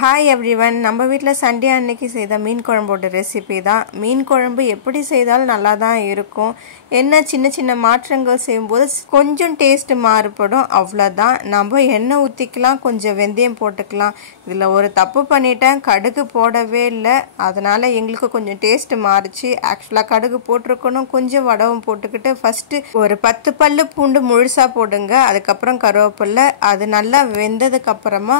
Hi everyone, நம்ம வீட்ல Sunday அன்னைக்கு செய்த மீன் குழம்போட ரெசிபி தான். மீன் குழம்பு எப்படி செய்தாலும் நல்லா தான் இருக்கும். என்ன சின்ன சின்ன மாற்றங்கள் செய்யும்போது கொஞ்சம் டேஸ்ட் மாறுபடும் அவ்வளவுதான். நம்ம எண்ணெய் ஊத்திக்கலாம், கொஞ்சம் வெந்தயம் போட்டுக்கலாம். இதுல ஒரு தப்பு பண்ணிட்டேன், கடுகு போடவே இல்லை. அதனால எங்களுக்கு கொஞ்சம் டேஸ்ட் மாறுச்சு. ஆக்சுவலா கடுகு போட்டிருக்கணும், கொஞ்சம் வடவும் போட்டுக்கிட்டு ஃபர்ஸ்ட் ஒரு 10 பல்லு பூண்டு முழுசா போடுங்க. அதுக்கப்புறம் கருவேப்பிலை. அது நல்லா வெந்ததுக்கு அப்புறமா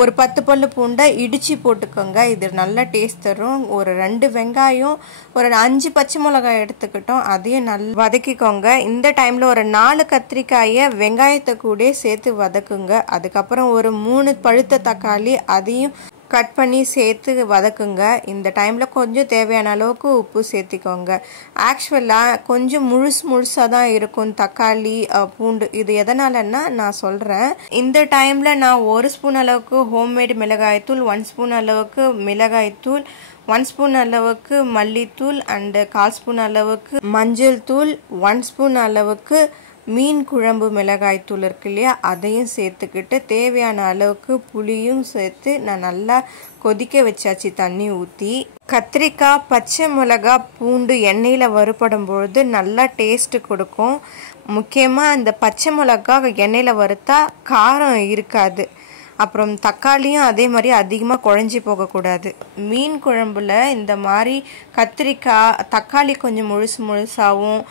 ஒரு 10 பல்லு பூண்டை இடிச்சு போட்டுக்கோங்க. இது நல்ல டேஸ்ட் தரும். ஒரு 2 வெங்காயம், ஒரு 5 பச்சை மிளகாய் எடுத்துக்கிட்டோம், அதையும் நல்லா வதக்கிக்கோங்க. இந்த டைம்ல ஒரு 4 கத்திரிக்காயை வெங்காயத்தை கூட சேர்த்து வதக்குங்க. அதுக்கப்புறம் ஒரு 3 பழுத்த தக்காளி அதையும் கட் பண்ணி சேர்த்து வதக்குங்க. இந்த டைம்ல கொஞ்சம் தேவையான அளவுக்கு உப்பு சேர்த்திக்கோங்க. ஆக்சுவலா கொஞ்சம் முழுசா தான் இருக்கும் தக்காளி பூண்டு. இது எதனாலன்னா நான் சொல்றேன். இந்த டைம்ல நான் 1 ஸ்பூன் அளவுக்கு ஹோம்மேட் மிளகாய்த்தூள், 1 ஸ்பூன் அளவுக்கு மிளகாய்த்தூள், 1 ஸ்பூன் அளவுக்கு மல்லித்தூள் அண்ட் 1/4 ஸ்பூன் அளவுக்கு மஞ்சள் தூள், 1 ஸ்பூன் அளவுக்கு மீன் குழம்பு மிளகாய் தூள் இருக்கு இல்லையா, அதையும் சேர்த்துக்கிட்டு தேவையான அளவுக்கு புளியும் சேர்த்து நான் நல்லா கொதிக்க வச்சாச்சு தண்ணி ஊற்றி. கத்திரிக்காய், பச்சை மிளகா, பூண்டு எண்ணெயில் வறுபடும் பொழுது நல்லா டேஸ்ட் கொடுக்கும். முக்கியமாக இந்த பச்சை மிளகா எண்ணெயில் வறுத்தா காரம் இருக்காது. அப்புறம் தக்காளியும் அதே மாதிரி அதிகமாக குழஞ்சி போகக்கூடாது. மீன் குழம்புல இந்த மாதிரி கத்திரிக்காய், தக்காளி கொஞ்சம் முழுசாகவும்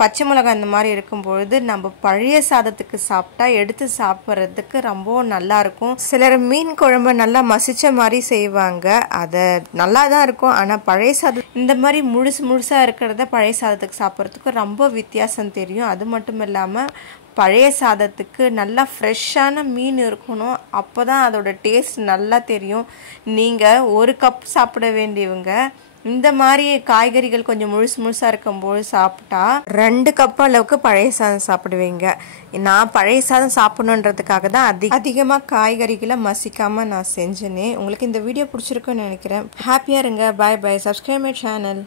பச்சை மிளகாய் இந்த மாதிரி இருக்கும்பொழுது நம்ம பழைய சாதத்துக்கு சாப்பிட்டா எடுத்து சாப்பிட்றதுக்கு ரொம்ப நல்லா இருக்கும். சிலர் மீன் குழம்பு நல்லா மசிச்ச மாதிரி செய்வாங்க, அதை நல்லா தான் இருக்கும். ஆனால் பழைய சாதம் இந்த மாதிரி முழுசாக இருக்கிறத பழைய சாதத்துக்கு சாப்பிட்றதுக்கு ரொம்ப வித்தியாசம் தெரியும். அது மட்டும் இல்லாமல் பழைய சாதத்துக்கு நல்லா ஃப்ரெஷ்ஷான மீன் இருக்கணும், அப்போ தான் அதோட டேஸ்ட் நல்லா தெரியும். நீங்கள் 1 கப் சாப்பிட வேண்டியவங்க இந்த மாதிரி காய்கறிகள் கொஞ்சம் முழுசாக இருக்கும்போது சாப்பிட்டா 2 கப் அளவுக்கு பழைய சாதம் சாப்பிடுவீங்க. நான் பழைய சாதம் சாப்பிடணுன்றதுக்காக தான் அதிகமாக காய்கறிகளை மசிக்காமல் நான் செஞ்சேனே. உங்களுக்கு இந்த வீடியோ பிடிச்சிருக்குன்னு நினைக்கிறேன். ஹாப்பியாக இருங்க. Bye bye. Subscribe my channel.